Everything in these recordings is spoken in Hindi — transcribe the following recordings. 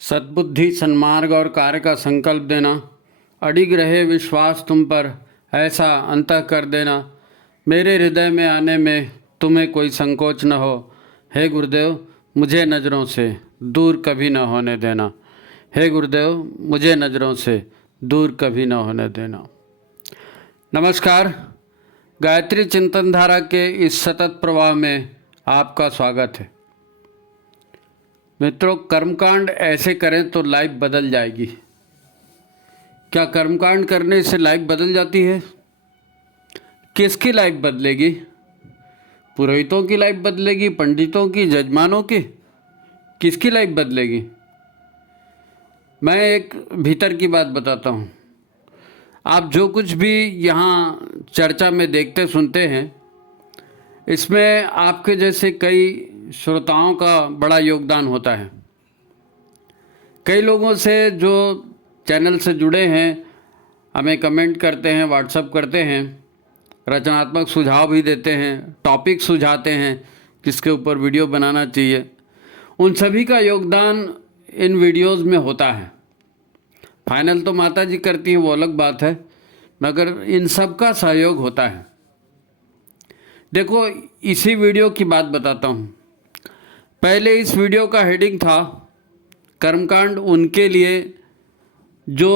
सद्बुद्धि, सन्मार्ग और कार्य का संकल्प देना, अडिग रहे विश्वास तुम पर, ऐसा अंतः कर देना। मेरे हृदय में आने में तुम्हें कोई संकोच न हो। हे गुरुदेव, मुझे नज़रों से दूर कभी न होने देना। हे गुरुदेव, मुझे नज़रों से दूर कभी न होने देना। नमस्कार, गायत्री चिंतन धारा के इस सतत प्रवाह में आपका स्वागत है। मित्रों, कर्मकांड ऐसे करें तो लाइफ बदल जाएगी। क्या कर्मकांड करने से लाइफ बदल जाती है? किसकी लाइफ बदलेगी? पुरोहितों की लाइफ बदलेगी, पंडितों की, जजमानों की? किसकी लाइफ बदलेगी? मैं एक भीतर की बात बताता हूँ। आप जो कुछ भी यहाँ चर्चा में देखते सुनते हैं, इसमें आपके जैसे कई श्रोताओं का बड़ा योगदान होता है। कई लोगों से जो चैनल से जुड़े हैं हमें कमेंट करते हैं, व्हाट्सएप करते हैं, रचनात्मक सुझाव भी देते हैं, टॉपिक सुझाते हैं किसके ऊपर वीडियो बनाना चाहिए। उन सभी का योगदान इन वीडियोस में होता है। फाइनल तो माता जी करती हैं, वो अलग बात है, मगर इन सब का सहयोग होता है। देखो, इसी वीडियो की बात बताता हूँ। पहले इस वीडियो का हेडिंग था कर्मकांड उनके लिए जो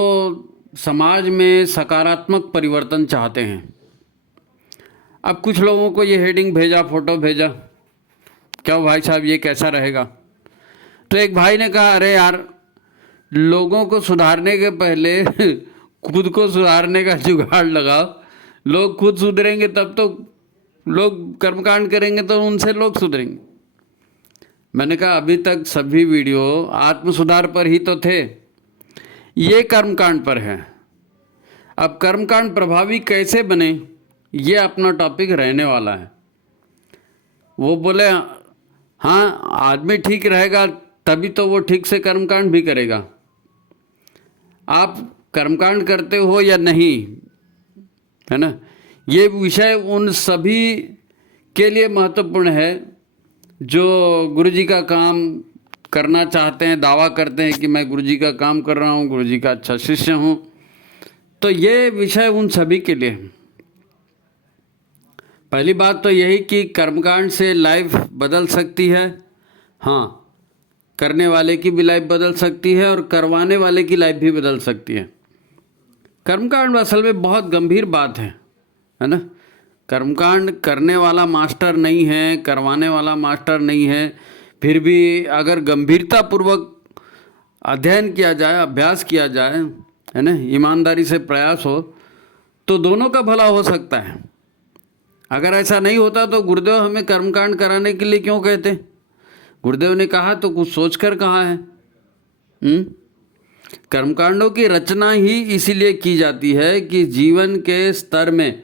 समाज में सकारात्मक परिवर्तन चाहते हैं। अब कुछ लोगों को ये हेडिंग भेजा, फोटो भेजा, क्या भाई साहब ये कैसा रहेगा? तो एक भाई ने कहा, अरे यार, लोगों को सुधारने के पहले खुद को सुधारने का जुगाड़ लगाओ। लोग खुद सुधरेंगे तब तो लोग कर्मकांड करेंगे, तो उनसे लोग सुधरेंगे। मैंने कहा, अभी तक सभी वीडियो आत्म सुधार पर ही तो थे, ये कर्मकांड पर है। अब कर्मकांड प्रभावी कैसे बने, ये अपना टॉपिक रहने वाला है। वो बोले, हाँ, आदमी ठीक रहेगा तभी तो वो ठीक से कर्मकांड भी करेगा। आप कर्मकांड करते हो या नहीं, है ना, ये विषय उन सभी के लिए महत्वपूर्ण है जो गुरुजी का काम करना चाहते हैं, दावा करते हैं कि मैं गुरुजी का काम कर रहा हूँ, गुरुजी का अच्छा शिष्य हूँ। तो ये विषय उन सभी के लिए है। पहली बात तो यही कि कर्मकांड से लाइफ बदल सकती है। हाँ, करने वाले की भी लाइफ बदल सकती है और करवाने वाले की लाइफ भी बदल सकती है। कर्मकांड असल में बहुत गंभीर बात है ना। कर्मकांड करने वाला मास्टर नहीं है, करवाने वाला मास्टर नहीं है। फिर भी अगर गंभीरतापूर्वक अध्ययन किया जाए, अभ्यास किया जाए, है ना, ईमानदारी से प्रयास हो, तो दोनों का भला हो सकता है। अगर ऐसा नहीं होता तो गुरुदेव हमें कर्मकांड कराने के लिए क्यों कहते? गुरुदेव ने कहा तो कुछ सोचकर कहा है। कर्मकांडों की रचना ही इसीलिए की जाती है कि जीवन के स्तर में,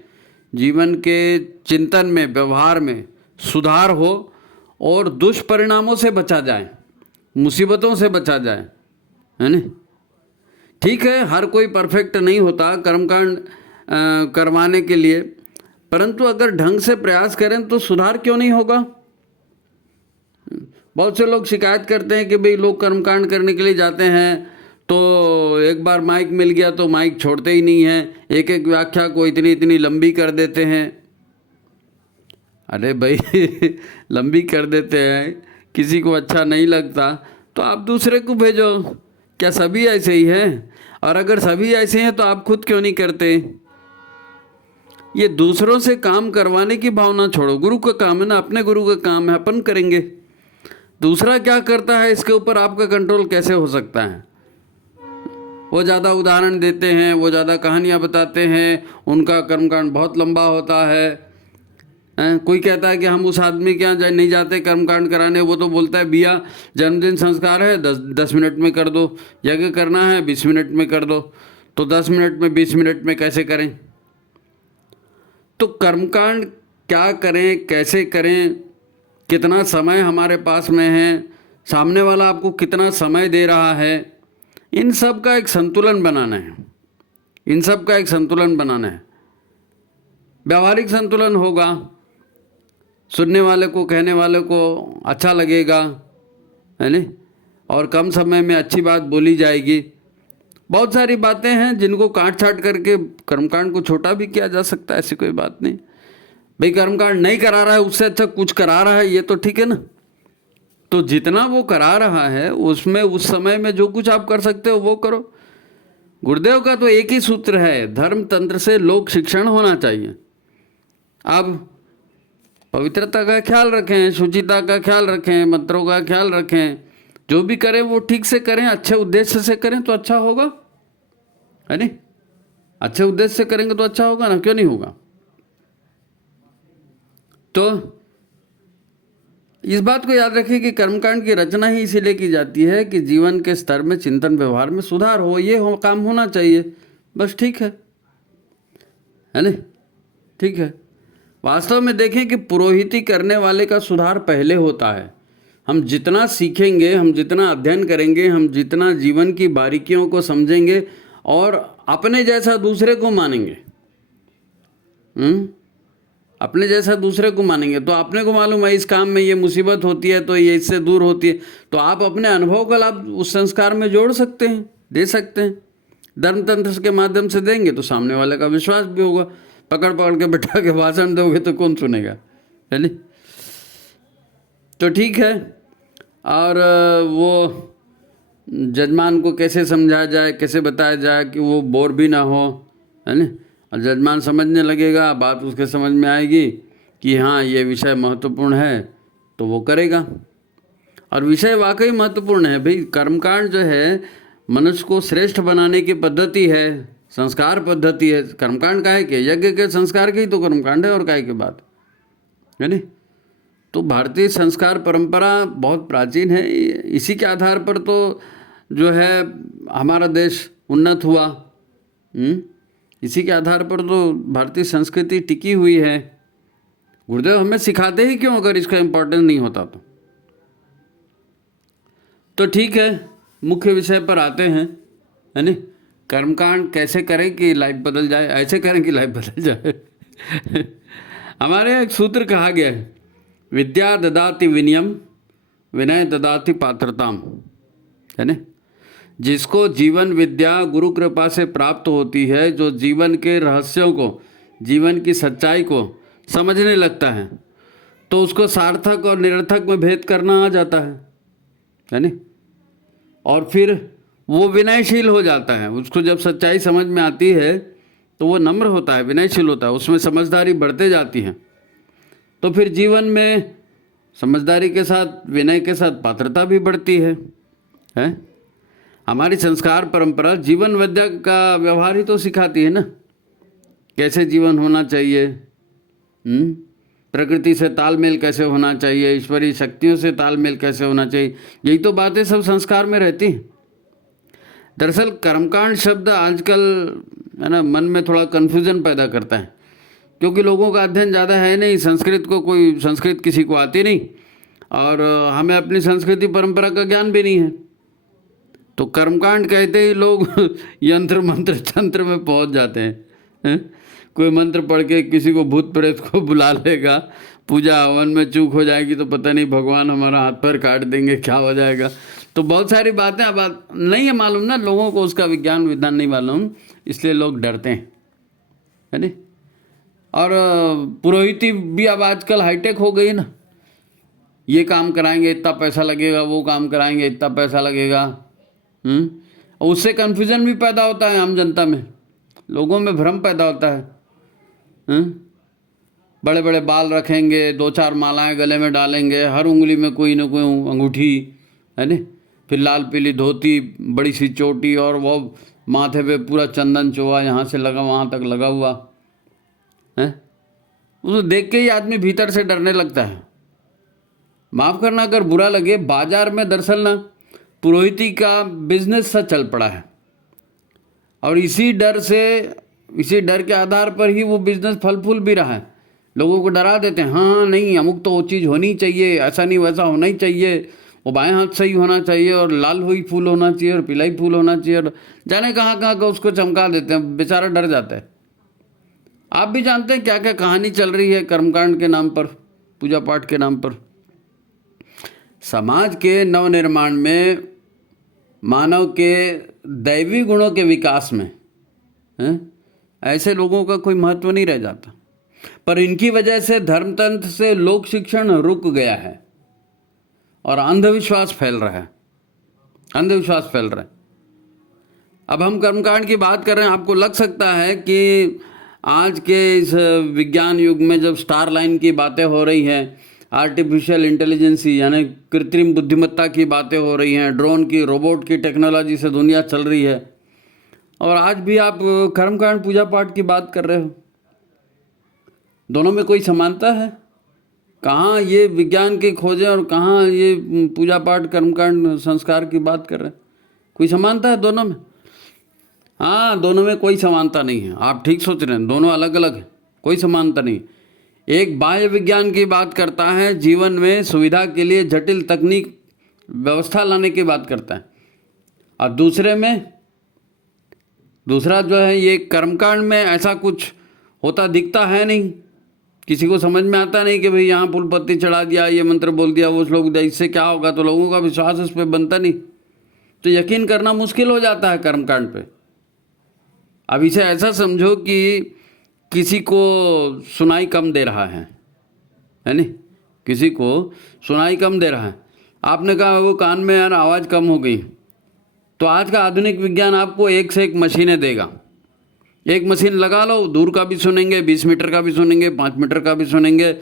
जीवन के चिंतन में, व्यवहार में सुधार हो और दुष्परिणामों से बचा जाए, मुसीबतों से बचा जाए, है ना। ठीक है, हर कोई परफेक्ट नहीं होता कर्मकांड करवाने के लिए, परंतु अगर ढंग से प्रयास करें तो सुधार क्यों नहीं होगा? बहुत से लोग शिकायत करते हैं कि भाई लोग कर्मकांड करने के लिए जाते हैं तो एक बार माइक मिल गया तो माइक छोड़ते ही नहीं हैं, एक एक व्याख्या को इतनी इतनी लंबी कर देते हैं। अरे भाई लंबी कर देते हैं, किसी को अच्छा नहीं लगता तो आप दूसरे को भेजो। क्या सभी ऐसे ही हैं? और अगर सभी ऐसे हैं तो आप खुद क्यों नहीं करते? ये दूसरों से काम करवाने की भावना छोड़ो। गुरु का काम है ना, अपने गुरु का काम है, अपन करेंगे। दूसरा क्या करता है इसके ऊपर आपका कंट्रोल कैसे हो सकता है? वो ज़्यादा उदाहरण देते हैं, वो ज़्यादा कहानियाँ बताते हैं, उनका कर्मकांड बहुत लंबा होता है। कोई कहता है कि हम उस आदमी के यहाँ नहीं जाते कर्मकांड कराने, वो तो बोलता है बिया जन्मदिन संस्कार है, 10 मिनट में कर दो, यज्ञ करना है 20 मिनट में कर दो। तो 10 मिनट में 20 मिनट में कैसे करें? तो कर्मकांड क्या करें, कैसे करें, कितना समय हमारे पास में है, सामने वाला आपको कितना समय दे रहा है, इन सब का एक संतुलन बनाना है। इन सब का एक संतुलन बनाना है। व्यावहारिक संतुलन होगा, सुनने वाले को, कहने वाले को अच्छा लगेगा, है ना, और कम समय में अच्छी बात बोली जाएगी। बहुत सारी बातें हैं जिनको काट छाट करके कर्मकांड को छोटा भी किया जा सकता है, ऐसी कोई बात नहीं। भाई कर्मकांड नहीं करा रहा है उससे अच्छा कुछ करा रहा है, ये तो ठीक है ना। तो जितना वो करा रहा है उसमें उस समय में जो कुछ आप कर सकते हो वो करो। गुरुदेव का तो एक ही सूत्र है, धर्म तंत्र से लोक शिक्षण होना चाहिए। आप पवित्रता का ख्याल रखें, शुचिता का ख्याल रखें, मंत्रों का ख्याल रखें, जो भी करें वो ठीक से करें, अच्छे उद्देश्य से करें तो अच्छा होगा, है नहीं? अच्छे उद्देश्य से करेंगे तो अच्छा होगा ना, क्यों नहीं होगा? तो इस बात को याद रखिए कि कर्मकांड की रचना ही इसीलिए की जाती है कि जीवन के स्तर में, चिंतन व्यवहार में सुधार हो, ये काम होना चाहिए, बस। ठीक है नहीं? ठीक है। वास्तव में देखें कि पुरोहिती करने वाले का सुधार पहले होता है। हम जितना सीखेंगे, हम जितना अध्ययन करेंगे, हम जितना जीवन की बारीकियों को समझेंगे और अपने जैसा दूसरे को मानेंगे, अपने जैसा दूसरे को मानेंगे, तो आपने को मालूम है इस काम में ये मुसीबत होती है तो ये इससे दूर होती है, तो आप अपने अनुभव का लाभ उस संस्कार में जोड़ सकते हैं, दे सकते हैं। धर्म तंत्र के माध्यम से देंगे तो सामने वाले का विश्वास भी होगा। पकड़ पकड़ के बैठा के भाषण दोगे तो कौन सुनेगा, है नहीं? तो ठीक है। और वो जजमान को कैसे समझाया जाए, कैसे बताया जाए कि वो बोर भी ना हो, है ना? और जजमान समझने लगेगा, बात उसके समझ में आएगी कि हाँ ये विषय महत्वपूर्ण है, तो वो करेगा। और विषय वाकई महत्वपूर्ण है भाई। कर्मकांड जो है मनुष्य को श्रेष्ठ बनाने की पद्धति है, संस्कार पद्धति है। कर्मकांड का है कि यज्ञ के संस्कार की तो कर्मकांड है, और काय की बात है नहीं? तो भारतीय संस्कार परंपरा बहुत प्राचीन है, इसी के आधार पर तो जो है हमारा देश उन्नत हुआ। इसी के आधार पर तो भारतीय संस्कृति टिकी हुई है। गुरुदेव हमें सिखाते ही क्यों अगर इसका इम्पोर्टेंस नहीं होता तो ठीक है, मुख्य विषय पर आते हैं, है नहीं? कर्मकांड कैसे करें कि लाइफ बदल जाए, ऐसे करें कि लाइफ बदल जाए। हमारे यहाँ एक सूत्र कहा गया है, विद्या ददाति विनयम, विनय ददाति पात्रताम, है ना? जिसको जीवन विद्या गुरु कृपा से प्राप्त होती है, जो जीवन के रहस्यों को, जीवन की सच्चाई को समझने लगता है, तो उसको सार्थक और निरर्थक में भेद करना आ जाता है नहीं? और फिर वो विनयशील हो जाता है। उसको जब सच्चाई समझ में आती है तो वो नम्र होता है, विनयशील होता है, उसमें समझदारी बढ़ते जाती है। तो फिर जीवन में समझदारी के साथ, विनय के साथ पात्रता भी बढ़ती है? हमारी संस्कार परंपरा जीवन विद्या का व्यवहार ही तो सिखाती है ना, कैसे जीवन होना चाहिए, प्रकृति से तालमेल कैसे होना चाहिए, ईश्वरीय शक्तियों से तालमेल कैसे होना चाहिए। यही तो बातें सब संस्कार में रहती हैं। दरअसल कर्मकांड शब्द आजकल है ना मन में थोड़ा कन्फ्यूजन पैदा करता है, क्योंकि लोगों का अध्ययन ज़्यादा है नहीं, संस्कृत किसी को आती नहीं, और हमें अपनी संस्कृति परंपरा का ज्ञान भी नहीं है। तो कर्मकांड कहते ही लोग यंत्र मंत्र तंत्र में पहुंच जाते हैं। कोई मंत्र पढ़ के किसी को भूत प्रेत को बुला लेगा, पूजा हवन में चूक हो जाएगी तो पता नहीं भगवान हमारा हाथ पैर काट देंगे, क्या हो जाएगा। तो बहुत सारी बातें अब नहीं है मालूम ना लोगों को, उसका विज्ञान विधान नहीं मालूम, इसलिए लोग डरते हैं, है नहीं? और पुरोहिती भी अब आजकल हाईटेक हो गई ना, ये काम कराएंगे इतना पैसा लगेगा, वो काम कराएंगे इतना पैसा लगेगा। उससे कन्फ्यूजन भी पैदा होता है आम जनता में, लोगों में भ्रम पैदा होता है। बड़े बड़े बाल रखेंगे, 2-4 मालाएं गले में डालेंगे, हर उंगली में कोई ना कोई अंगूठी, है ना? फिर लाल पीली धोती, बड़ी सी चोटी, और वो माथे पे पूरा चंदन चोआ यहाँ से लगा वहाँ तक लगा हुआ है। उसको देख के ही आदमी भीतर से डरने लगता है। माफ़ करना अगर बुरा लगे, बाजार में दरअसल ना पुरोहिती का बिजनेस सा चल पड़ा है, और इसी डर के आधार पर ही वो बिजनेस फल फूल भी रहा है। लोगों को डरा देते हैं, हाँ नहीं अमुक तो वो चीज़ होनी चाहिए, ऐसा नहीं वैसा होना ही चाहिए, वो बाएं हाथ से ही होना चाहिए, और लाल हुई फूल होना चाहिए, और पीला ही फूल होना चाहिए, और जाने कहाँ कहाँ का उसको चमका देते हैं, बेचारा डर जाता है। आप भी जानते हैं क्या क्या कहानी चल रही है कर्मकांड के नाम पर, पूजा पाठ के नाम पर। समाज के नवनिर्माण में मानव के दैवी गुणों के विकास में, हैं? ऐसे लोगों का कोई महत्व नहीं रह जाता। पर इनकी वजह से धर्मतंत्र से लोक शिक्षण रुक गया है और अंधविश्वास फैल रहा है, अंधविश्वास फैल रहा है। अब हम कर्मकांड की बात कर रहे हैं। आपको लग सकता है कि आज के इस विज्ञान युग में जब स्टार लाइन की बातें हो रही हैं, आर्टिफिशियल इंटेलिजेंसी यानी कृत्रिम बुद्धिमत्ता की बातें हो रही हैं, ड्रोन की, रोबोट की टेक्नोलॉजी से दुनिया चल रही है, और आज भी आप कर्मकांड पूजा पाठ की बात कर रहे हो। दोनों में कोई समानता है? कहाँ ये विज्ञान की खोजें और कहाँ ये पूजा पाठ कर्मकांड संस्कार की बात कर रहे हैं? कोई समानता है दोनों में? हाँ, दोनों में कोई समानता नहीं है। आप ठीक सोच रहे हैं, दोनों अलग अलग हैं, कोई समानता नहीं। एक बाह्य विज्ञान की बात करता है, जीवन में सुविधा के लिए जटिल तकनीक व्यवस्था लाने की बात करता है, और दूसरा जो है ये कर्मकांड में ऐसा कुछ होता दिखता है नहीं। किसी को समझ में आता नहीं कि भाई यहाँ फूल पत्ती चढ़ा दिया, ये मंत्र बोल दिया, वो श्लोक दिया, इससे क्या होगा, तो लोगों का विश्वास इस पर बनता नहीं, तो यकीन करना मुश्किल हो जाता है कर्मकांड पे। अब इसे ऐसा समझो कि किसी को सुनाई कम दे रहा है नहीं, किसी को सुनाई कम दे रहा है। आपने कहा वो कान में यार आवाज़ कम हो गई, तो आज का आधुनिक विज्ञान आपको एक से एक मशीनें देगा। एक मशीन लगा लो, दूर का भी सुनेंगे, 20 मीटर का भी सुनेंगे, 5 मीटर का भी सुनेंगे,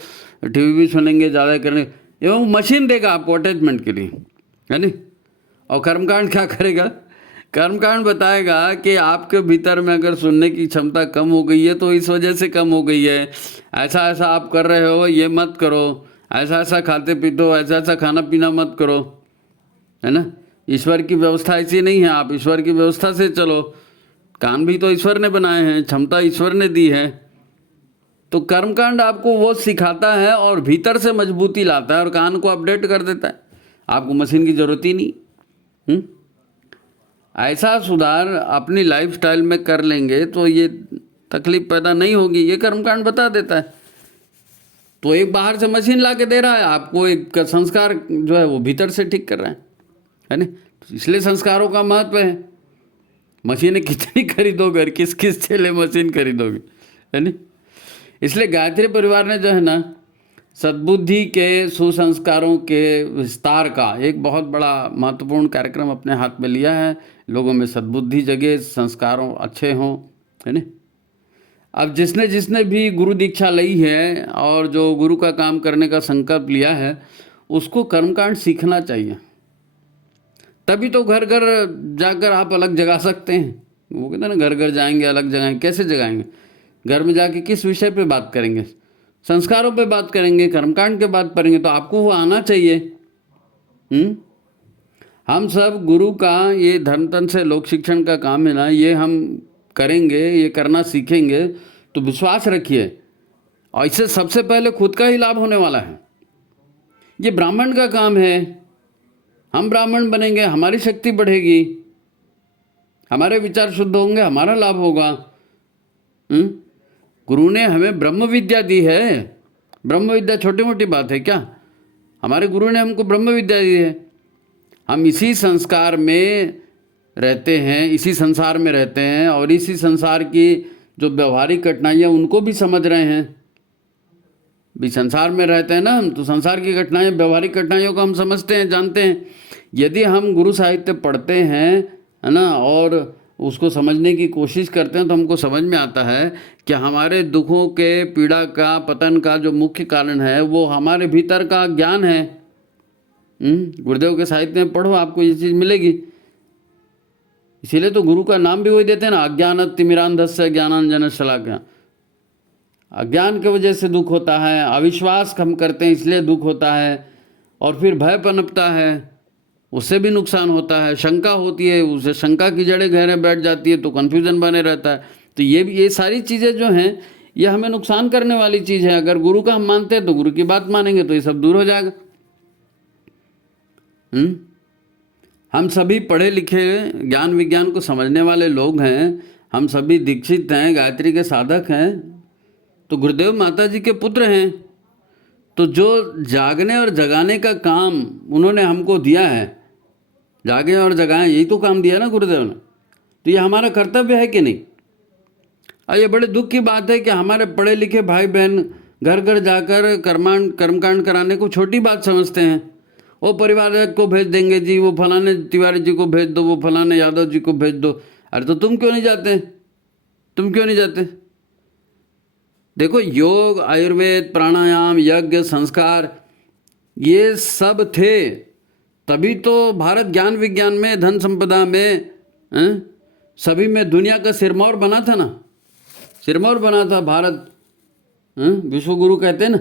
टीवी भी सुनेंगे, ज़्यादा करने, एवं मशीन देगा आपको अटैचमेंट के लिए, है नहीं। और कर्मकांड क्या करेगा? कर्मकांड बताएगा कि आपके भीतर में अगर सुनने की क्षमता कम हो गई है तो इस वजह से कम हो गई है, ऐसा ऐसा आप कर रहे हो, ये मत करो, ऐसा ऐसा खाते पीते हो, ऐसा ऐसा खाना पीना मत करो, है ना। ईश्वर की व्यवस्था ऐसी नहीं है, आप ईश्वर की व्यवस्था से चलो। कान भी तो ईश्वर ने बनाए हैं, क्षमता ईश्वर ने दी है। तो कर्मकांड आपको वो सिखाता है और भीतर से मजबूती लाता है और कान को अपडेट कर देता है। आपको मशीन की जरूरत ही नहीं। ऐसा सुधार अपनी लाइफस्टाइल में कर लेंगे तो ये तकलीफ पैदा नहीं होगी, ये कर्मकांड बता देता है। तो एक बाहर से मशीन ला के दे रहा है आपको, एक संस्कार जो है वो भीतर से ठीक कर रहा है ना। तो इसलिए संस्कारों का महत्व है। मशीनें कितनी खरीदोगे, किस किस चले मशीन खरीदोगे, है ना। इसलिए गायत्री परिवार ने जो है ना सद्बुद्धि के सुसंस्कारों के विस्तार का एक बहुत बड़ा महत्वपूर्ण कार्यक्रम अपने हाथ में लिया है। लोगों में सद्बुद्धि जगे, संस्कारों अच्छे हों, है ना। अब जिसने जिसने भी गुरु दीक्षा ली है और जो गुरु का काम करने का संकल्प लिया है, उसको कर्मकांड सीखना चाहिए। तभी तो घर घर जाकर आप अलग जगा सकते हैं। वो कहते हैं ना, घर घर जाएंगे अलग जगाएंगे। कैसे जगाएंगे? घर में जाके किस विषय पे बात करेंगे? संस्कारों पे बात करेंगे, कर्मकांड के बात करेंगे, तो आपको वो आना चाहिए। हम सब गुरु का ये धर्मतंत्र से लोक शिक्षण का काम है ना, ये हम करेंगे, ये करना सीखेंगे तो विश्वास रखिए, और इससे सबसे पहले खुद का ही लाभ होने वाला है। ये ब्राह्मण का काम है। हम ब्राह्मण बनेंगे, हमारी शक्ति बढ़ेगी, हमारे विचार शुद्ध होंगे, हमारा लाभ होगा। गुरु ने हमें ब्रह्म विद्या दी है। ब्रह्म विद्या छोटी मोटी बात है क्या? हमारे गुरु ने हमको ब्रह्म विद्या दी है। हम इसी संस्कार में रहते हैं, इसी संसार में रहते हैं, और इसी संसार की जो व्यवहारिक कठिनाइयाँ उनको भी समझ रहे हैं। भी संसार में रहते हैं ना हम, तो संसार की कठिनाइयाँ, व्यवहारिक कठिनाइयों को हम समझते हैं, जानते हैं। यदि हम गुरु साहित्य पढ़ते हैं, है ना, और उसको समझने की कोशिश करते हैं, तो हमको समझ में आता है कि हमारे दुखों के, पीड़ा का, पतन का जो मुख्य कारण है वो हमारे भीतर का ज्ञान है। गुरुदेव के साहित्य में पढ़ो, आपको ये चीज़ मिलेगी। इसीलिए तो गुरु का नाम भी वही देते हैं ना, अज्ञानतिमिरान्धस्य ज्ञानांजन शलाकया। अज्ञान की वजह से दुख होता है, अविश्वास हम करते हैं इसलिए दुख होता है, और फिर भय पनपता है, उससे भी नुकसान होता है। शंका होती है, उससे शंका की जड़ें गहरे बैठ जाती है, तो कन्फ्यूजन बने रहता है। तो ये सारी चीज़ें जो हैं ये हमें नुकसान करने वाली चीज़ है। अगर गुरु का हम मानते हैं तो गुरु की बात मानेंगे तो ये सब दूर हो जाएगा। हम सभी पढ़े लिखे, ज्ञान विज्ञान को समझने वाले लोग हैं, हम सभी दीक्षित हैं, गायत्री के साधक हैं, तो गुरुदेव माता जी के पुत्र हैं। तो जो जागने और जगाने का काम उन्होंने हमको दिया है, जागें और जगाएं, यही तो काम दिया ना गुरुदेव ने। तो ये हमारा कर्तव्य है कि नहीं? और ये बड़े दुख की बात है कि हमारे पढ़े लिखे भाई बहन घर घर जाकर कर्मकांड कराने को छोटी बात समझते हैं। वो परिवार को भेज देंगे जी, वो फलाने तिवारी जी को भेज दो, वो फलाने यादव जी को भेज दो। अरे तो तुम क्यों नहीं जाते? तुम क्यों नहीं जाते? देखो, योग, आयुर्वेद, प्राणायाम, यज्ञ, संस्कार, ये सब थे, तभी तो भारत ज्ञान विज्ञान में, धन संपदा में, सभी में दुनिया का सिरमौर बना था ना। सिरमौर बना था भारत, विश्व गुरु कहते हैं ना।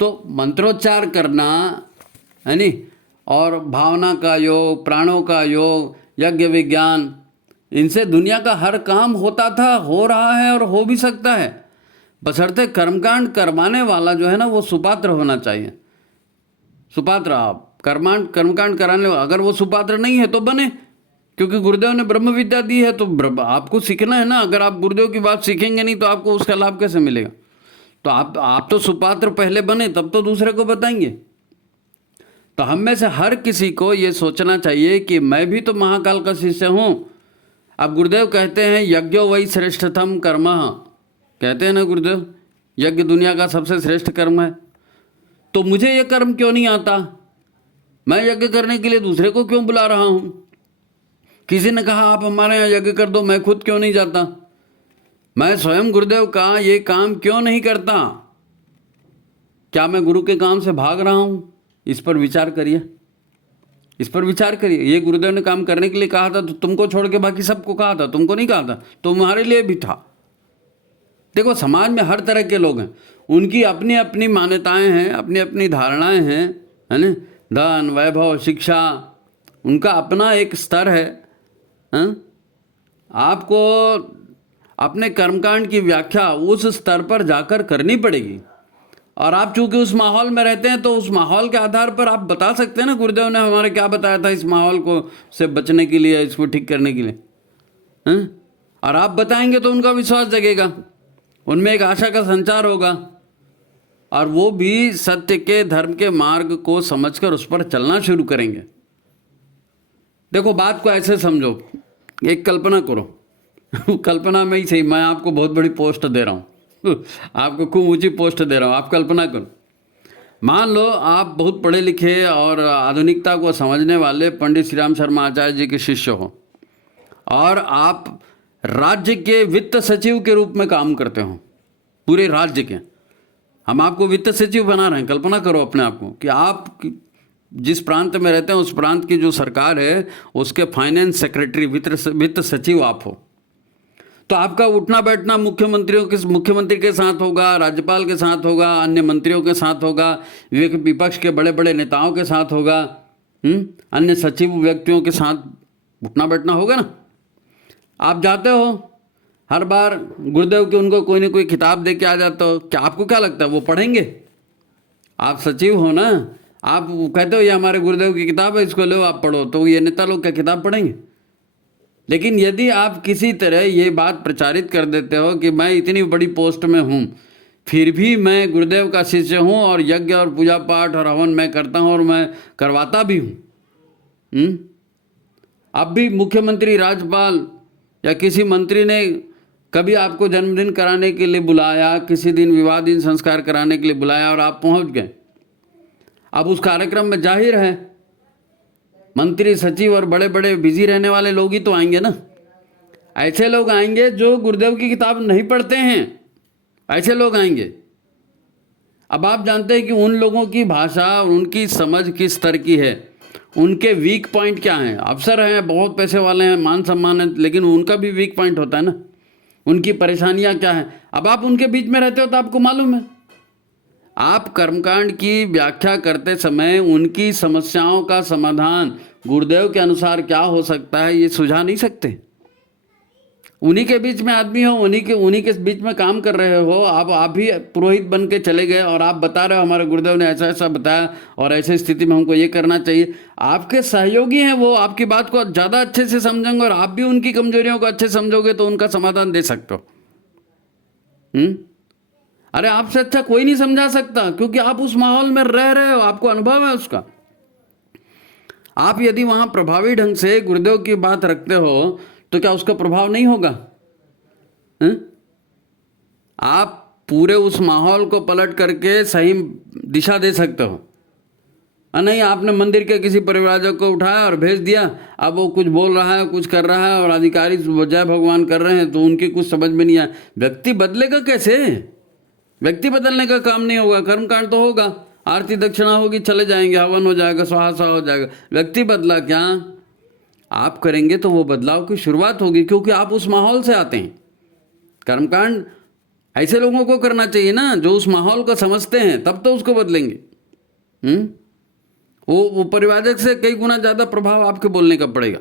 तो मंत्रोच्चार करना है नहीं, और भावना का योग, प्राणों का योग, यज्ञ विज्ञान, इनसे दुनिया का हर काम होता था, हो रहा है और हो भी सकता है। बशर्ते कर्मकांड करवाने वाला जो है ना वो सुपात्र होना चाहिए। सुपात्र, आप कर्मकांड कराने वाला अगर वो सुपात्र नहीं है तो बने, क्योंकि गुरुदेव ने ब्रह्म विद्या दी है तो आपको सीखना है ना। अगर आप गुरुदेव की बात सीखेंगे नहीं तो आपको उसका लाभ कैसे मिलेगा? तो आप तो सुपात्र पहले बने, तब तो दूसरे को बताएंगे। तो हम में से हर किसी को ये सोचना चाहिए कि मैं भी तो महाकाल का शिष्य हूँ। अब गुरुदेव कहते हैं यज्ञो वही श्रेष्ठतम कर्म, कहते हैं ना गुरुदेव, यज्ञ दुनिया का सबसे श्रेष्ठ कर्म है। तो मुझे ये कर्म क्यों नहीं आता? मैं यज्ञ करने के लिए दूसरे को क्यों बुला रहा हूँ? किसी ने कहा आप हमारे यहाँ यज्ञ कर दो, मैं खुद क्यों नहीं जाता? मैं स्वयं गुरुदेव का ये काम क्यों नहीं करता? क्या मैं गुरु के काम से भाग रहा हूँ? इस पर विचार करिए, इस पर विचार करिए। ये गुरुदेव ने काम करने के लिए कहा था तो तुमको छोड़ के बाकी सबको कहा था, तुमको नहीं कहा था, तुम्हारे लिए भी था। देखो, समाज में हर तरह के लोग हैं, उनकी अपनी अपनी मान्यताएं हैं, अपनी अपनी धारणाएं हैं, है ना। धन, वैभव, शिक्षा, उनका अपना एक स्तर है। आपको अपने कर्मकांड की व्याख्या उस स्तर पर जाकर करनी पड़ेगी। और आप चूंकि उस माहौल में रहते हैं तो उस माहौल के आधार पर आप बता सकते हैं ना गुरुदेव ने हमारे क्या बताया था इस माहौल को से बचने के लिए, इसको ठीक करने के लिए। और आप बताएंगे तो उनका विश्वास जगेगा, उनमें एक आशा का संचार होगा, और वो भी सत्य के, धर्म के मार्ग को समझकर उस पर चलना शुरू करेंगे। देखो, बात को ऐसे समझो, एक कल्पना करो कल्पना में ही सही, मैं आपको बहुत बड़ी पोस्ट दे रहा हूँ आपको खूब ऊंची पोस्ट दे रहा हूँ। आप कल्पना करो, मान लो आप बहुत पढ़े लिखे और आधुनिकता को समझने वाले पंडित श्री राम शर्मा आचार्य जी के शिष्य हो, और आप राज्य के वित्त सचिव के रूप में काम करते हो, पूरे राज्य के। हम आपको वित्त सचिव बना रहे हैं। कल्पना करो अपने आप को कि आप जिस प्रांत में रहते हैं उस प्रांत की जो सरकार है उसके फाइनेंस सेक्रेटरी, वित्त सचिव आप हो। तो आपका उठना बैठना मुख्यमंत्री के साथ होगा, राज्यपाल के साथ होगा, अन्य मंत्रियों के साथ होगा, विपक्ष के बड़े बड़े नेताओं के साथ होगा, अन्य सचिव व्यक्तियों के साथ उठना बैठना होगा ना। आप जाते हो हर बार गुरुदेव के, उनको कोई ना कोई किताब दे के आ जाते हो, क्या आपको क्या लगता है वो पढ़ेंगे? आप सचिव हो ना, आप कहते हो ये हमारे गुरुदेव की किताब है, इसको लो आप पढ़ो, तो ये नेता लोग क्या किताब पढ़ेंगे? लेकिन यदि आप किसी तरह ये बात प्रचारित कर देते हो कि मैं इतनी बड़ी पोस्ट में हूँ, फिर भी मैं गुरुदेव का शिष्य हूँ और यज्ञ और पूजा पाठ और हवन मैं करता हूँ और मैं करवाता भी हूँ। अब भी मुख्यमंत्री, राज्यपाल या किसी मंत्री ने कभी आपको जन्मदिन कराने के लिए बुलाया, किसी दिन विवाह दिन संस्कार कराने के लिए बुलाया और आप पहुँच गए। अब उस कार्यक्रम में जाहिर है मंत्री, सचिव और बड़े बड़े बिजी रहने वाले लोग ही तो आएंगे ना। ऐसे लोग आएंगे जो गुरुदेव की किताब नहीं पढ़ते हैं, ऐसे लोग आएंगे। अब आप जानते हैं कि उन लोगों की भाषा, उनकी समझ किस स्तर की है, उनके वीक पॉइंट क्या हैं। अफसर हैं, बहुत पैसे वाले हैं, मान सम्मान है, लेकिन उनका भी वीक पॉइंट होता है ना, उनकी परेशानियां क्या हैं। अब आप उनके बीच में रहते हो तो आपको मालूम है। आप कर्मकांड की व्याख्या करते समय उनकी समस्याओं का समाधान गुरुदेव के अनुसार क्या हो सकता है ये सुझा नहीं सकते। उन्हीं के बीच में आदमी हो, उन्हीं के बीच में काम कर रहे हो। आप भी पुरोहित बन के चले गए और आप बता रहे हो हमारे गुरुदेव ने ऐसा ऐसा बताया और ऐसी स्थिति में हमको ये करना चाहिए। आपके सहयोगी हैं, वो आपकी बात को ज़्यादा अच्छे से समझेंगे और आप भी उनकी कमजोरियों को अच्छे समझोगे तो उनका समाधान दे सकते हो। अरे आपसे अच्छा कोई नहीं समझा सकता, क्योंकि आप उस माहौल में रह रहे हो, आपको अनुभव है उसका। आप यदि वहाँ प्रभावी ढंग से गुरुदेव की बात रखते हो तो क्या उसका प्रभाव नहीं होगा? हैं? आप पूरे उस माहौल को पलट करके सही दिशा दे सकते हो। नहीं, आपने मंदिर के किसी परिव्राजक को उठाया और भेज दिया, अब वो कुछ बोल रहा है, कुछ कर रहा है और अधिकारी जय भगवान कर रहे हैं तो उनकी कुछ समझ में नहीं आया। व्यक्ति बदलेगा कैसे? व्यक्ति बदलने का काम नहीं होगा, कर्मकांड तो होगा, आरती दक्षिणा होगी, चले जाएंगे, हवन हो जाएगा, स्वाहा स्वाहा हो जाएगा। व्यक्ति बदला क्या? आप करेंगे तो वो बदलाव की शुरुआत होगी, क्योंकि आप उस माहौल से आते हैं। कर्मकांड ऐसे लोगों को करना चाहिए ना जो उस माहौल को समझते हैं, तब तो उसको बदलेंगे। वो परिवारक से कई गुना ज़्यादा प्रभाव आपके बोलने का पड़ेगा।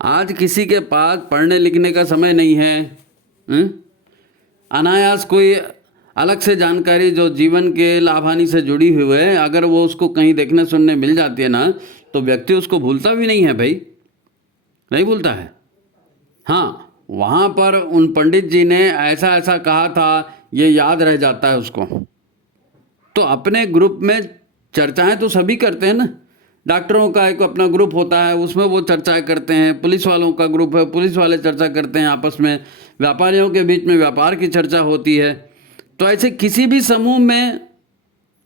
आज किसी के पास पढ़ने लिखने का समय नहीं है। अनायास कोई अलग से जानकारी जो जीवन के लाभानी से जुड़ी हुई है, अगर वो उसको कहीं देखने सुनने मिल जाती है ना, तो व्यक्ति उसको भूलता भी नहीं है भाई, नहीं भूलता है। हाँ, वहाँ पर उन पंडित जी ने ऐसा ऐसा कहा था, ये याद रह जाता है उसको। तो अपने ग्रुप में चर्चाएं तो सभी करते हैं ना। डॉक्टरों का एक अपना ग्रुप होता है, उसमें वो चर्चाएं करते हैं। पुलिस वालों का ग्रुप है, पुलिस वाले चर्चा करते हैं आपस में। व्यापारियों के बीच में व्यापार की चर्चा होती है। तो ऐसे किसी भी समूह में,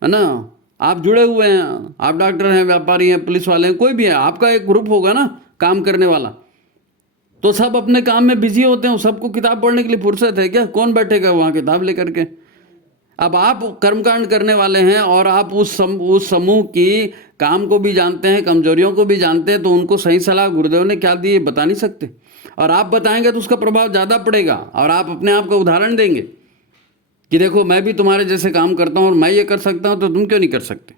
है ना, आप जुड़े हुए हैं, आप डॉक्टर हैं, व्यापारी हैं, पुलिस वाले हैं, कोई भी है, आपका एक ग्रुप होगा ना काम करने वाला। तो सब अपने काम में बिजी होते हैं, सबको किताब पढ़ने के लिए फुर्सत है क्या? कौन बैठेगा वहाँ किताब लेकर के? अब आप कर्मकांड करने वाले हैं और आप उस समूह की काम को भी जानते हैं, कमजोरियों को भी जानते हैं, तो उनको सही सलाह गुरुदेव ने क्या दी बता नहीं सकते। और आप बताएंगे तो उसका प्रभाव ज़्यादा पड़ेगा, और आप अपने आप का उदाहरण देंगे कि देखो मैं भी तुम्हारे जैसे काम करता हूँ और मैं ये कर सकता हूँ, तो तुम क्यों नहीं कर सकते।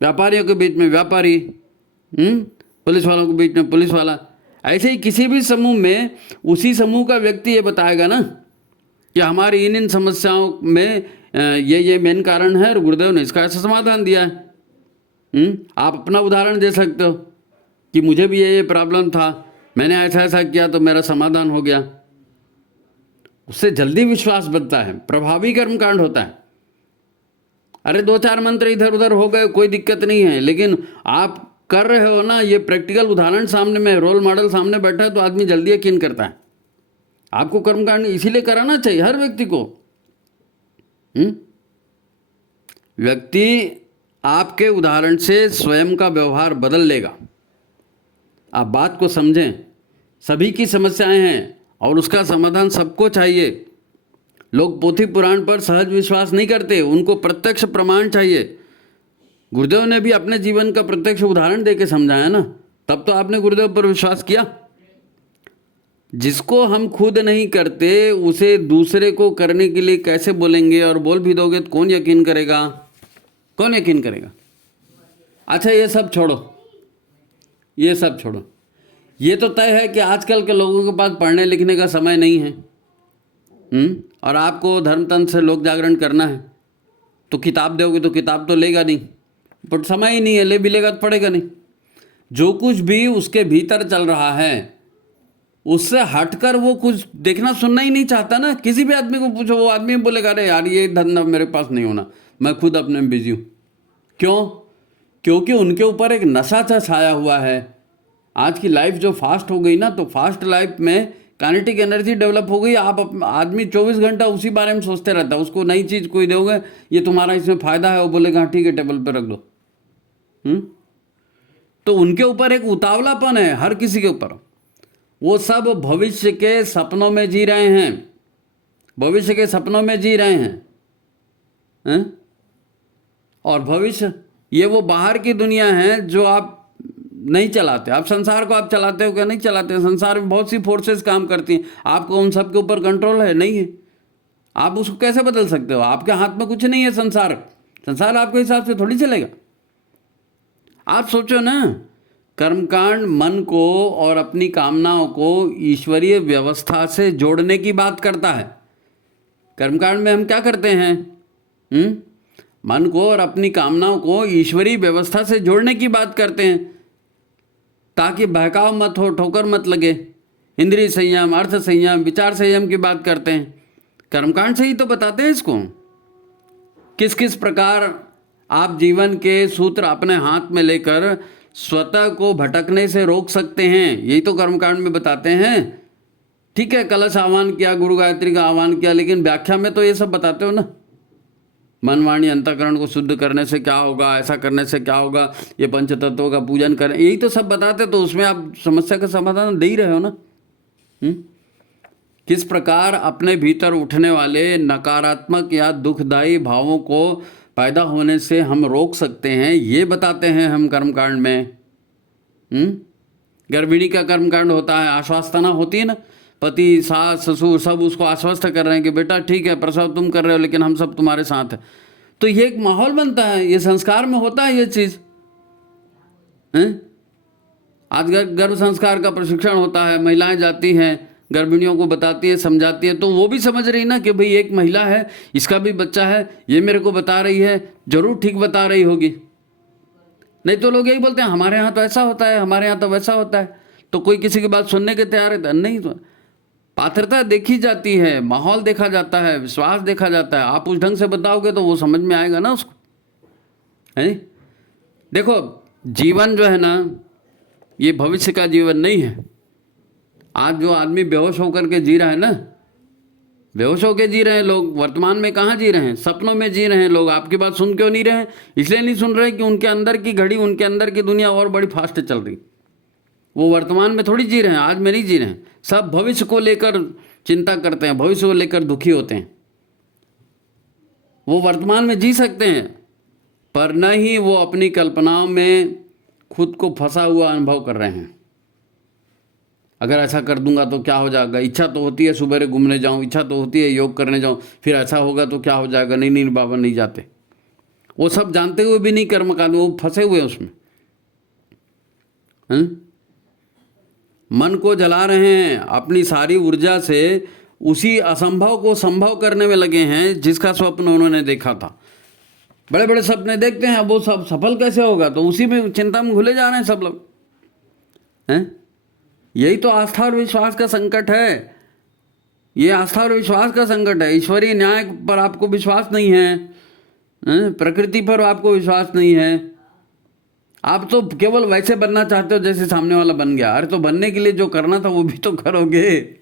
व्यापारियों के बीच में व्यापारी, पुलिस वालों के बीच में पुलिस वाला। ऐसे ही किसी भी समूह में उसी समूह का व्यक्ति ये बताएगा ना कि हमारी इन समस्याओं में ये मेन कारण है और गुरुदेव ने इसका ऐसा समाधान दिया है। आप अपना उदाहरण दे सकते हो कि मुझे भी ये प्रॉब्लम था, मैंने ऐसा ऐसा किया तो मेरा समाधान हो गया। उससे जल्दी विश्वास बनता है, प्रभावी कर्मकांड होता है। अरे 2-4 मंत्र इधर उधर हो गए, कोई दिक्कत नहीं है, लेकिन आप कर रहे हो ना, ये प्रैक्टिकल उदाहरण सामने में, रोल मॉडल सामने बैठा है, तो आदमी जल्दी यकीन करता है। आपको कर्मकांड इसीलिए कराना चाहिए हर व्यक्ति को। व्यक्ति आपके उदाहरण से स्वयं का व्यवहार बदल लेगा। आप बात को समझें, सभी की समस्याएं हैं और उसका समाधान सबको चाहिए। लोग पोथी पुराण पर सहज विश्वास नहीं करते, उनको प्रत्यक्ष प्रमाण चाहिए। गुरुदेव ने भी अपने जीवन का प्रत्यक्ष उदाहरण देके समझाया ना, तब तो आपने गुरुदेव पर विश्वास किया। जिसको हम खुद नहीं करते उसे दूसरे को करने के लिए कैसे बोलेंगे, और बोल भी दोगे तो कौन यकीन करेगा? कौन यकीन करेगा? अच्छा ये सब छोड़ो, ये सब छोड़ो। ये तो तय है कि आजकल के लोगों के पास पढ़ने लिखने का समय नहीं है। और आपको धर्मतंत्र से लोक जागरण करना है, तो किताब दोगे तो किताब तो लेगा नहीं, पर समय ही नहीं है, ले भी लेगा तो पढ़ेगा नहीं। जो कुछ भी उसके भीतर चल रहा है उससे हटकर वो कुछ देखना सुनना ही नहीं चाहता ना। किसी भी आदमी को पूछो, वो आदमी बोलेगा अरे यार ये धंधा मेरे पास नहीं होना, मैं खुद अपने में बिजी हूँ। क्यों? क्योंकि उनके ऊपर एक नशा सा छाया हुआ है। आज की लाइफ जो फास्ट हो गई ना, तो फास्ट लाइफ में काइनेटिक एनर्जी डेवलप हो गई। आप आदमी 24 घंटा उसी बारे में सोचते रहता है। उसको नई चीज़ कोई दोगे, ये तुम्हारा इसमें फ़ायदा है, वो बोलेगा हाँ ठीक है टेबल पर रख दो। तो उनके ऊपर एक उतावलापन है, हर किसी के ऊपर। वो सब भविष्य के सपनों में जी रहे हैं, भविष्य के सपनों में जी रहे हैं। और भविष्य ये वो बाहर की दुनिया है जो आप नहीं चलाते। आप संसार को आप चलाते हो क्या? नहीं चलाते। संसार में बहुत सी फोर्सेस काम करती हैं, आपको उन सब के ऊपर कंट्रोल है? नहीं है। आप उसको कैसे बदल सकते हो? आपके हाथ में कुछ नहीं है। संसार आपके हिसाब से थोड़ी चलेगा। आप सोचो ना, कर्मकांड मन को और अपनी कामनाओं को ईश्वरीय व्यवस्था से जोड़ने की बात करता है। कर्मकांड में हम क्या करते हैं? मन को और अपनी कामनाओं को ईश्वरीय व्यवस्था से जोड़ने की बात करते हैं, ताकि बहकाव मत हो, ठोकर मत लगे। इंद्रिय संयम, अर्थ संयम, विचार संयम की बात करते हैं। कर्मकांड से ही तो बताते हैं इसको, किस किस प्रकार आप जीवन के सूत्र अपने हाथ में लेकर स्वतः को भटकने से रोक सकते हैं। यही तो कर्मकांड में बताते हैं। ठीक है, कलश आह्वान किया, गुरु गायत्री का आह्वान किया, लेकिन व्याख्या में तो ये सब बताते हो ना, मन वाणी अंतःकरण को शुद्ध करने से क्या होगा, ऐसा करने से क्या होगा, ये पंच तत्वों का पूजन करें, यही तो सब बताते। तो उसमें आप समस्या का समाधान दे ही रहे हो ना। किस प्रकार अपने भीतर उठने वाले नकारात्मक या दुखदायी भावों को पैदा होने से हम रोक सकते हैं, ये बताते हैं हम कर्मकांड में। गर्भिणी का कर्मकांड होता है, आश्वासना होती है ना, पति सास ससुर सब उसको आश्वस्त कर रहे हैं कि बेटा ठीक है, प्रसव तुम कर रहे हो लेकिन हम सब तुम्हारे साथ हैं। तो ये एक माहौल बनता है, ये संस्कार में होता है ये चीज़। आज गर्भ संस्कार का प्रशिक्षण होता है, महिलाएं जाती हैं, गर्भिणियों को बताती है, समझाती है, तो वो भी समझ रही ना कि भाई एक महिला है, इसका भी बच्चा है, ये मेरे को बता रही है, जरूर ठीक बता रही होगी। नहीं तो लोग यही बोलते हैं हमारे यहाँ तो ऐसा होता है, हमारे यहाँ तो वैसा होता है, तो कोई किसी की बात सुनने के तैयार है नहीं। तो पात्रता देखी जाती है, माहौल देखा जाता है, विश्वास देखा जाता है। आप उस ढंग से बताओगे तो वो समझ में आएगा ना उसको, है। देखो जीवन जो है ना, ये भविष्य का जीवन नहीं है। आज जो आदमी बेहोश होकर के जी रहा है ना, बेहोश होकर जी रहे हैं लोग, वर्तमान में कहाँ जी रहे हैं, सपनों में जी रहे हैं लोग। आपकी बात सुन क्यों नहीं रहे हैं? इसलिए नहीं सुन रहे कि उनके अंदर की घड़ी, उनके अंदर की दुनिया और बड़ी फास्ट चल रही। वो वर्तमान में थोड़ी जी रहे हैं, आज में नहीं जी रहे हैं। सब भविष्य को लेकर चिंता करते हैं, भविष्य को लेकर दुखी होते हैं। वो वर्तमान में जी सकते हैं पर न ही वो अपनी कल्पनाओं में खुद को फंसा हुआ अनुभव कर रहे हैं। अगर ऐसा कर दूंगा तो क्या हो जाएगा, इच्छा तो होती है सुबह घूमने जाऊं, इच्छा तो होती है योग करने जाऊं, फिर ऐसा होगा तो क्या हो जाएगा, नहीं नहीं बाबा नहीं जाते। वो सब जानते हुए भी नहीं कर्म कांड, वो फंसे हुए उसमें। मन को जला रहे हैं, अपनी सारी ऊर्जा से उसी असंभव को संभव करने में लगे हैं जिसका स्वप्न उन्होंने देखा था। बड़े बड़े सपने देखते हैं, अब वो सब सफल कैसे होगा, तो उसी में चिंता में घुले जा रहे हैं सब लोग, हैं। यही तो आस्था और विश्वास का संकट है। ये आस्था और विश्वास का संकट है। ईश्वरीय न्याय पर आपको विश्वास नहीं है, प्रकृति पर आपको विश्वास नहीं है। आप तो केवल वैसे बनना चाहते हो जैसे सामने वाला बन गया। अरे तो बनने के लिए जो करना था वो भी तो करोगे।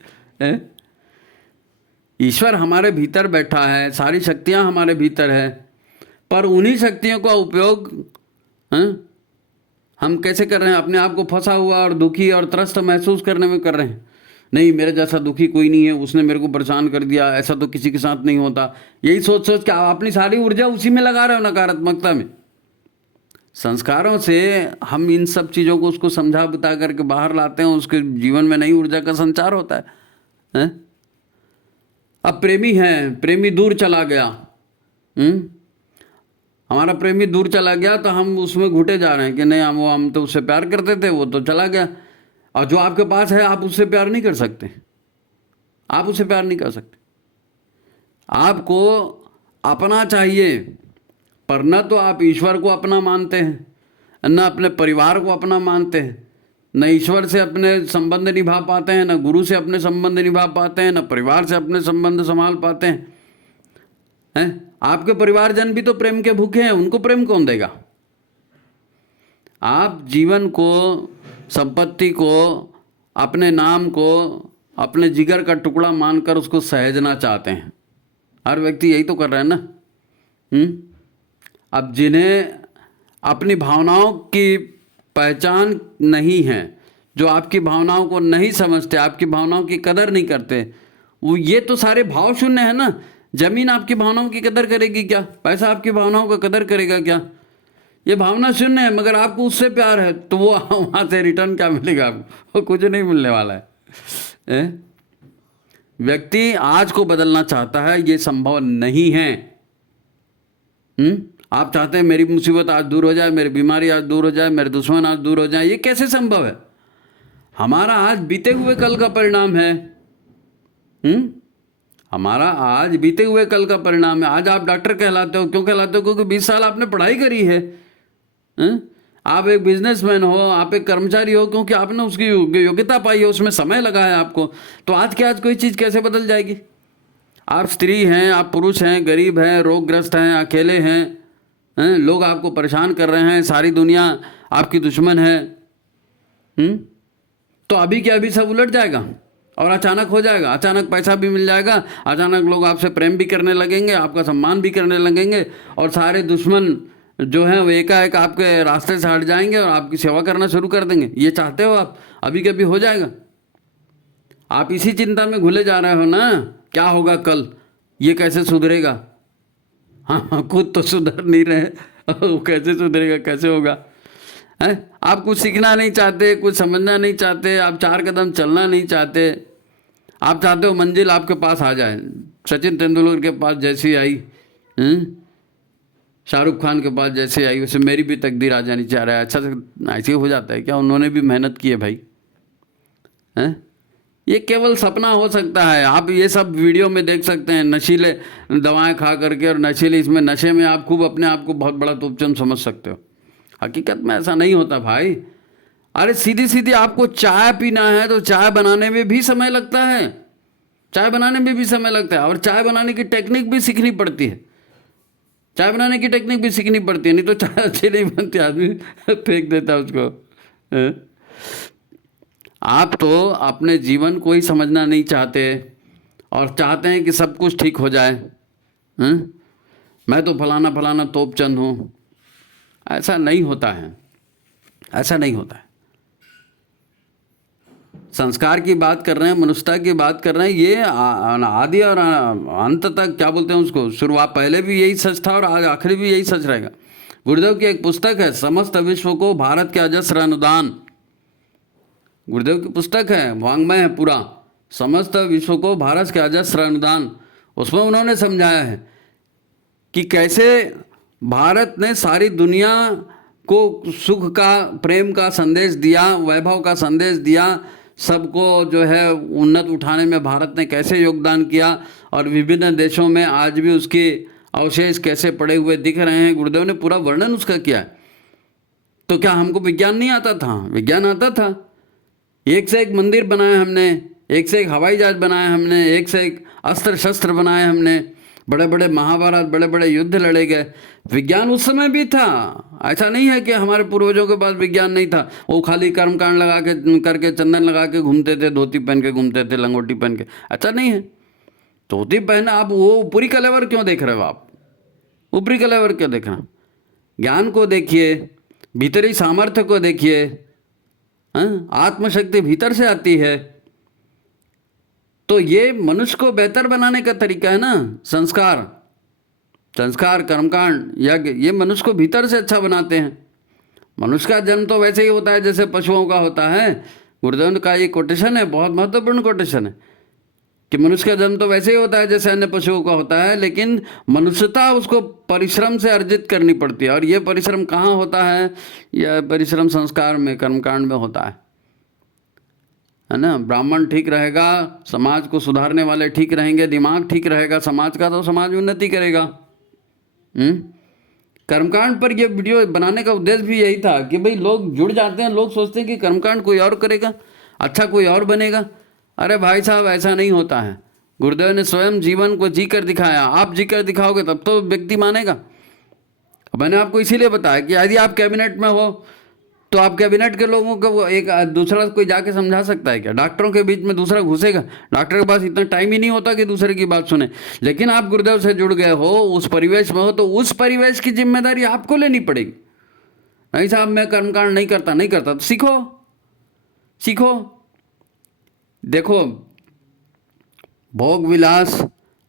ईश्वर हमारे भीतर बैठा है, सारी शक्तियां हमारे भीतर है, पर उन्हीं शक्तियों का उपयोग हम कैसे कर रहे हैं? अपने आप को फंसा हुआ और दुखी और त्रस्त महसूस करने में कर रहे हैं। नहीं मेरे जैसा दुखी कोई नहीं है, उसने मेरे को परेशान कर दिया, ऐसा तो किसी के साथ नहीं होता। यही सोच सोच के आप अपनी सारी ऊर्जा उसी में लगा रहे हो, नकारात्मकता में। संस्कारों से हम इन सब चीज़ों को उसको समझा बता करके बाहर लाते हैं, उसके जीवन में नई ऊर्जा का संचार होता है। अब प्रेमी है, प्रेमी दूर चला गया, हमारा प्रेमी दूर चला गया तो हम उसमें घुटे जा रहे हैं कि नहीं हम तो उससे प्यार करते थे, वो तो चला गया। और जो आपके पास है आप उससे प्यार नहीं कर सकते, आप उससे प्यार नहीं कर सकते। आपको अपना चाहिए, पर न तो आप ईश्वर को अपना मानते हैं, न अपने परिवार को अपना मानते हैं, न ईश्वर से अपने संबंध निभा पाते हैं, न गुरु से अपने संबंध निभा पाते हैं, न परिवार से अपने संबंध संभाल पाते हैं। आपके परिवारजन भी तो प्रेम के भूखे हैं, उनको प्रेम कौन देगा? आप जीवन को, संपत्ति को, अपने नाम को अपने जिगर का टुकड़ा मानकर उसको सहेजना चाहते हैं। हर व्यक्ति यही तो कर रहा है ना। अब जिन्हें अपनी भावनाओं की पहचान नहीं है, जो आपकी भावनाओं को नहीं समझते, आपकी भावनाओं की कदर नहीं करते, वो ये तो सारे भाव शून्य है ना। जमीन आपकी भावनाओं की कदर करेगी क्या? पैसा आपकी भावनाओं का कदर करेगा क्या? ये भावना शून्य है, मगर आपको उससे प्यार है तो वो वहाँ से रिटर्न क्या मिलेगा आपको? कुछ नहीं मिलने वाला है। व्यक्ति आज को बदलना चाहता है, ये संभव नहीं है। आप चाहते हैं मेरी मुसीबत आज दूर हो जाए, मेरी बीमारी आज दूर हो जाए, मेरे दुश्मन आज दूर हो जाए, ये कैसे संभव है? हमारा आज बीते हुए कल का परिणाम है। हमारा आज बीते हुए कल का परिणाम है। आज आप डॉक्टर कहलाते हो, क्यों कहलाते हो? क्योंकि 20 साल आपने पढ़ाई करी है। आप एक बिजनेसमैन हो, आप एक कर्मचारी हो, क्योंकि आपने उसकी योग्यता पाई है, उसमें समय लगा है आपको। तो आज के आज कोई चीज़ कैसे बदल जाएगी? आप स्त्री हैं, आप पुरुष हैं, गरीब हैं, रोगग्रस्त हैं, अकेले हैं, हैं, लोग आपको परेशान कर रहे हैं, सारी दुनिया आपकी दुश्मन है। तो अभी के अभी सब उलट जाएगा और अचानक हो जाएगा, अचानक पैसा भी मिल जाएगा, अचानक लोग आपसे प्रेम भी करने लगेंगे, आपका सम्मान भी करने लगेंगे, और सारे दुश्मन जो हैं वो एकाएक आपके रास्ते से हट जाएंगे और आपकी सेवा करना शुरू कर देंगे। ये चाहते हो आप? अभी कभी हो जाएगा। आप इसी चिंता में घुले जा रहे हो ना, क्या होगा कल, ये कैसे सुधरेगा। हाँ, खुद तो सुधर नहीं रहे, कैसे सुधरेगा, कैसे होगा। है, आप कुछ सीखना नहीं चाहते, कुछ समझना नहीं चाहते, आप 4 कदम चलना नहीं चाहते। आप चाहते हो मंजिल आपके पास आ जाए, सचिन तेंदुलकर के पास जैसी आई, शाहरुख खान के पास जैसे आई, वैसे मेरी भी तकदीर आ जानी चाह रहा है। अच्छा से ऐसे हो जाता है क्या? उन्होंने भी मेहनत की है भाई। हैं, ये केवल सपना हो सकता है। आप ये सब वीडियो में देख सकते हैं, नशीले दवाएं खा करके, और नशीले इसमें नशे में आप खूब अपने आप को बहुत बड़ा तोपचंद समझ सकते हो। हकीकत में ऐसा नहीं होता भाई। अरे सीधी सीधी आपको चाय पीना है तो चाय बनाने में भी समय लगता है, चाय बनाने में भी समय लगता है, और चाय बनाने की टेक्निक भी सीखनी पड़ती है, चाय बनाने की टेक्निक भी सीखनी पड़ती है, नहीं तो चाय अच्छी नहीं बनती, आदमी फेंक देता है उसको। आप तो अपने जीवन को ही समझना नहीं चाहते और चाहते हैं कि सब कुछ ठीक हो जाए। मैं तो फलाना फलाना तोपचंद हूँ। ऐसा नहीं होता है, ऐसा नहीं होता है। संस्कार की बात कर रहे हैं, मनुष्यता की बात कर रहे हैं, ये आदि और अंत तक क्या बोलते हैं उसको, शुरुआत पहले भी यही सच था और आज आखिरी भी यही सच रहेगा। गुरुदेव की एक पुस्तक है, समस्त विश्व को भारत के अजस्र अनुदान। गुरुदेव की पुस्तक है, वांग्मय है पूरा, समस्त विश्व को भारत के अजस्र अनुदान। उसमें उन्होंने समझाया है कि कैसे भारत ने सारी दुनिया को सुख का, प्रेम का संदेश दिया, वैभव का संदेश दिया, सबको जो है उन्नत उठाने में भारत ने कैसे योगदान किया, और विभिन्न देशों में आज भी उसके अवशेष कैसे पड़े हुए दिख रहे हैं। गुरुदेव ने पूरा वर्णन उसका किया है। तो क्या हमको विज्ञान नहीं आता था? विज्ञान आता था। एक से एक मंदिर बनाए हमने, एक से एक हवाई जहाज बनाए हमने, एक से एक अस्त्र शस्त्र बनाए हमने, बड़े बड़े महाभारत, बड़े बड़े युद्ध लड़े गए। विज्ञान उस समय भी था। ऐसा नहीं है कि हमारे पूर्वजों के पास विज्ञान नहीं था, वो खाली कर्मकांड लगा के करके, चंदन लगा के घूमते थे, धोती पहन के घूमते थे, लंगोटी पहन के। ऐसा नहीं है। धोती पहना, आप वो ऊपरी कलेवर क्यों देख रहे हो? आप ऊपरी कलेवर क्यों देख रहे हो? ज्ञान को देखिए, भीतरी सामर्थ्य को देखिए। आत्मशक्ति भीतर से आती है। तो ये मनुष्य को बेहतर बनाने का तरीका है ना। संस्कार, संस्कार, कर्मकांड, यज्ञ, ये मनुष्य को भीतर से अच्छा बनाते हैं। मनुष्य का जन्म तो वैसे ही होता है जैसे पशुओं का होता है। गुरुदेव का ये कोटेशन है, बहुत महत्वपूर्ण कोटेशन है, कि मनुष्य का जन्म तो वैसे ही होता है जैसे अन्य पशुओं का होता है, लेकिन मनुष्यता उसको परिश्रम से अर्जित करनी पड़ती है। और ये परिश्रम कहाँ होता है? यह परिश्रम संस्कार में, कर्मकांड में होता है ना। ब्राह्मण ठीक रहेगा, समाज को सुधारने वाले ठीक रहेंगे, दिमाग ठीक रहेगा समाज का, तो समाज उन्नति करेगा। कर्मकांड पर ये वीडियो बनाने का उद्देश्य भी यही था कि भाई लोग जुड़ जाते हैं, लोग सोचते हैं कि कर्मकांड कोई और करेगा, अच्छा कोई और बनेगा। अरे भाई साहब, ऐसा नहीं होता है। गुरुदेव ने स्वयं जीवन को जीकर दिखाया। आप जीकर दिखाओगे तब तो व्यक्ति मानेगा। मैंने आपको इसीलिए बताया कि यदि आप कैबिनेट में हो तो आप कैबिनेट के लोगों को एक दूसरा कोई जाके समझा सकता है क्या? डॉक्टरों के बीच में दूसरा घुसेगा? डॉक्टर के पास इतना टाइम ही नहीं होता कि दूसरे की बात सुने। लेकिन आप गुरुदेव से जुड़ गए हो, उस परिवेश में हो, तो उस परिवेश की जिम्मेदारी आपको लेनी पड़ेगी। नहीं साहब, मैं कर्मकांड नहीं करता, नहीं करता, तो सीखो, सीखो। देखो, भोग विलास,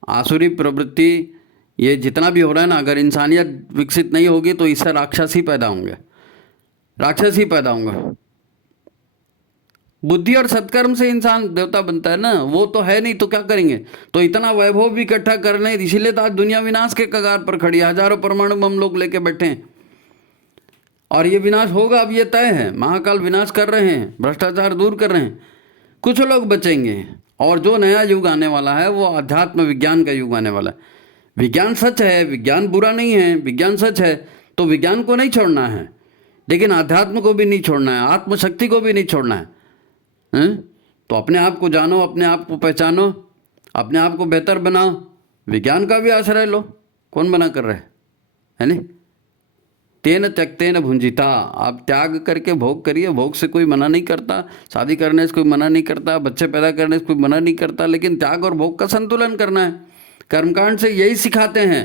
आसुरी प्रवृत्ति, ये जितना भी हो रहा है ना, अगर इंसानियत विकसित नहीं होगी तो इससे राक्षस ही पैदा होंगे, राक्षस ही पैदा होंगे। बुद्धि और सत्कर्म से इंसान देवता बनता है ना, वो तो है नहीं तो क्या करेंगे? तो इतना वैभव भी इकट्ठा कर लें, इसीलिए तो आज दुनिया विनाश के कगार पर खड़ी है। हजारों परमाणु बम लोग लेके बैठे हैं और ये विनाश होगा, अब ये तय है। महाकाल विनाश कर रहे हैं, भ्रष्टाचार दूर कर रहे हैं, कुछ लोग बचेंगे। और जो नया युग आने वाला है वो अध्यात्म विज्ञान का युग आने वाला है। विज्ञान सच है, विज्ञान बुरा नहीं है, विज्ञान सच है, तो विज्ञान को नहीं छोड़ना है, लेकिन अध्यात्म को भी नहीं छोड़ना है, आत्मशक्ति को भी नहीं छोड़ना है। तो अपने आप को जानो, अपने आप को पहचानो, अपने आप को बेहतर बनाओ, विज्ञान का भी आश्रय लो। कौन मना कर रहा है नहीं? तेन त्यक्तेन भुंजिता, आप त्याग करके भोग करिए। भोग से कोई मना नहीं करता, शादी करने से कोई मना नहीं करता, बच्चे पैदा करने से कोई मना नहीं करता, लेकिन त्याग और भोग का संतुलन करना है। कर्मकांड से यही सिखाते हैं,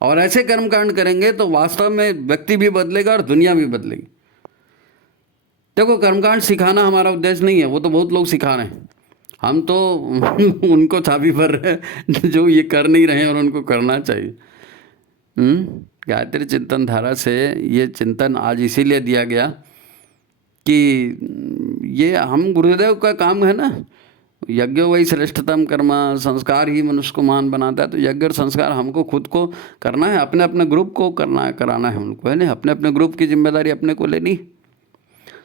और ऐसे कर्मकांड करेंगे तो वास्तव में व्यक्ति भी बदलेगा और दुनिया भी बदलेगी। देखो, कर्मकांड सिखाना हमारा उद्देश्य नहीं है, वो तो बहुत लोग सिखा रहे हैं, हम तो उनको चाबी भर रहे हैं जो ये कर नहीं रहे हैं और उनको करना चाहिए। गायत्री चिंतन धारा से ये चिंतन आज इसीलिए दिया गया कि ये हम गुरुदेव का काम है ना, यज्ञ वही श्रेष्ठतम कर्म, संस्कार ही मनुष्य को महान बनाता है। तो यज्ञ और संस्कार हमको खुद को करना है, अपने अपने ग्रुप को करना है, कराना है उनको, है ना, अपने अपने ग्रुप की जिम्मेदारी अपने को लेनी।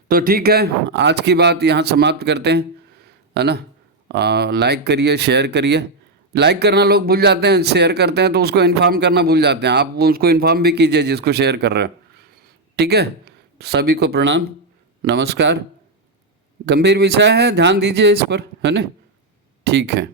तो ठीक है, आज की बात यहाँ समाप्त करते हैं, है ना। लाइक करिए, शेयर करिए। लाइक करना लोग भूल जाते हैं, शेयर करते हैं तो उसको इन्फॉर्म करना भूल जाते हैं। आप उसको इन्फॉर्म भी कीजिए जिसको शेयर कर रहे हो, ठीक है। सभी को प्रणाम, नमस्कार। गंभीर विषय है, ध्यान दीजिए इस पर, है ना। ठीक है।